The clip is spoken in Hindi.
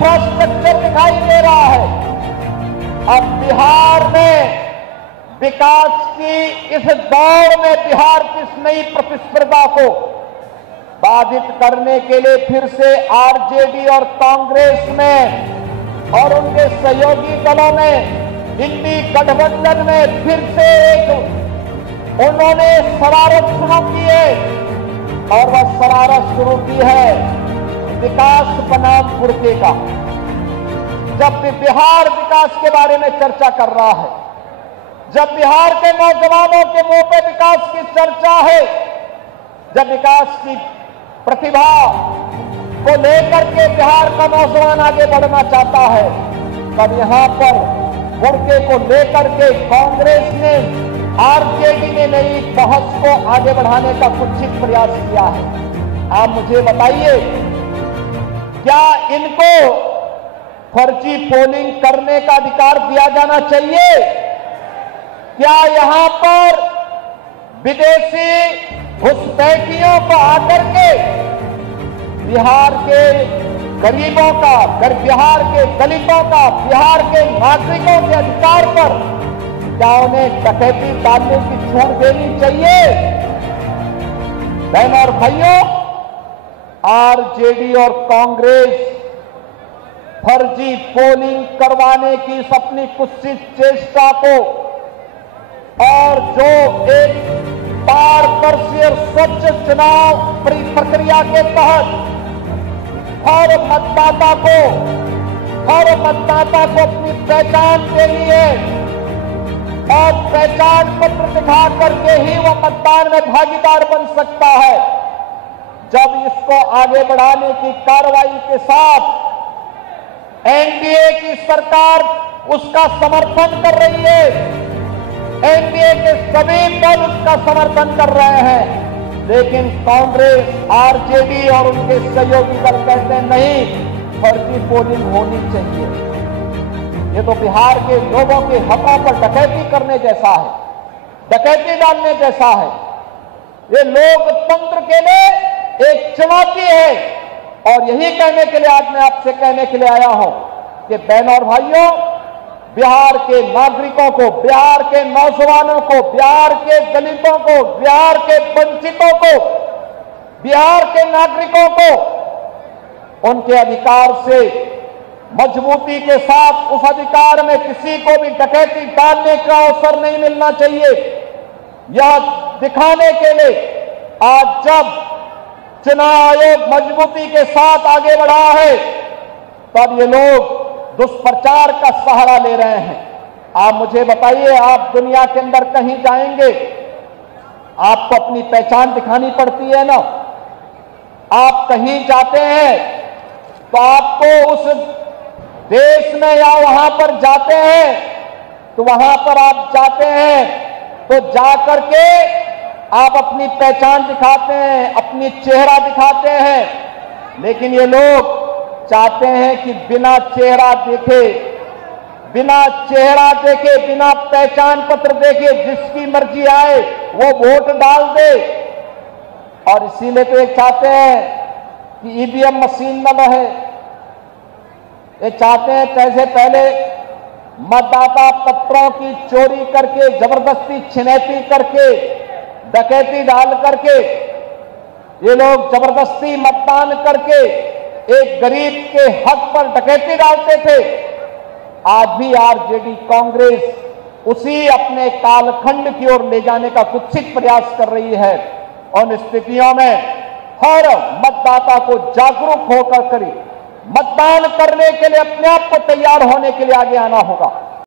इंफ्रास्ट्रक्चर दिखाई दे रहा है। अब बिहार में विकास की इस दौड़ में बिहार की इस नई प्रतिस्पर्धा को बाधित करने के लिए फिर से आरजेडी और कांग्रेस में और उनके सहयोगी दलों ने इंडी गठबंधन में फिर से एक उन्होंने शरारत शुरू की है, और वह शरारत शुरू की है विकास बनाम बुर्के का। जब भी बिहार विकास के बारे में चर्चा कर रहा है, जब बिहार के नौजवानों के मुंह पे विकास की चर्चा है, जब विकास की प्रतिभा को लेकर के बिहार का नौजवान आगे बढ़ना चाहता है, तब यहां पर बुर्के को लेकर के कांग्रेस ने, आरजेडी ने नई बहस को आगे बढ़ाने का कुत्सित प्रयास किया है। आप मुझे बताइए, क्या इनको फर्जी पोलिंग करने का अधिकार दिया जाना चाहिए? क्या यहां पर विदेशी घुसपैठियों को आकर के बिहार के गरीबों का, बिहार के दलितों का, बिहार के नागरिकों के अधिकार पर क्या उन्हें डकैती डालने की छूट देनी चाहिए? बहनों और भाइयों, आरजेडी और कांग्रेस फर्जी पोलिंग करवाने की इस अपनी कुत्सित चेष्टा को और जो एक पारदर्शी और स्वच्छ चुनाव प्रक्रिया के तहत हर मतदाता को अपनी पहचान के लिए और पहचान पत्र दिखा करके ही वह मतदान में भागीदार बन सकता है। जब इसको आगे बढ़ाने की कार्रवाई के साथ एनडीए की सरकार उसका समर्थन कर रही है, एनडीए के सभी दल उसका समर्थन कर रहे हैं, लेकिन कांग्रेस, आरजेडी और उनके सहयोगी दल कहते हैं नहीं, फर्जी पोलिंग होनी चाहिए। ये तो बिहार के लोगों के हकों पर डकैती करने जैसा है, डकैती डालने जैसा है। ये लोकतंत्र के लिए एक चुनौती है, और यही कहने के लिए आज मैं आपसे कहने के लिए आया हूं कि बहनों और भाइयों, बिहार के नागरिकों को, बिहार के नौजवानों को, बिहार के दलितों को, बिहार के वंचितों को, बिहार के नागरिकों को उनके अधिकार से मजबूती के साथ, उस अधिकार में किसी को भी डकैती डालने का अवसर नहीं मिलना चाहिए। यह दिखाने के लिए आज जब चुनाव आयोग मजबूती के साथ आगे बढ़ा है, तब ये लोग दुष्प्रचार का सहारा ले रहे हैं। आप मुझे बताइए, आप दुनिया के अंदर कहीं जाएंगे, आपको अपनी पहचान दिखानी पड़ती है ना। आप कहीं जाते हैं तो आपको उस देश में या वहां पर जाते हैं तो वहां पर आप जाते हैं तो जाकर के आप अपनी पहचान दिखाते हैं, अपनी चेहरा दिखाते हैं। लेकिन ये लोग चाहते हैं कि बिना चेहरा देखे, बिना पहचान पत्र देखे जिसकी मर्जी आए वो वोट डाल दे। और इसीलिए तो ये चाहते हैं कि ईवीएम मशीन न रहे। ये चाहते हैं कैसे पहले मतदाता पत्रों की चोरी करके, जबरदस्ती छिनैती करके, डकैती डाल करके ये लोग जबरदस्ती मतदान करके एक गरीब के हक पर डकैती डालते थे। आज भी आरजेडी कांग्रेस उसी अपने कालखंड की ओर ले जाने का कुत्सित प्रयास कर रही है। और स्थितियों में हर मतदाता को जागरूक होकर करें, मतदान करने के लिए अपने आप को तैयार होने के लिए आगे आना होगा।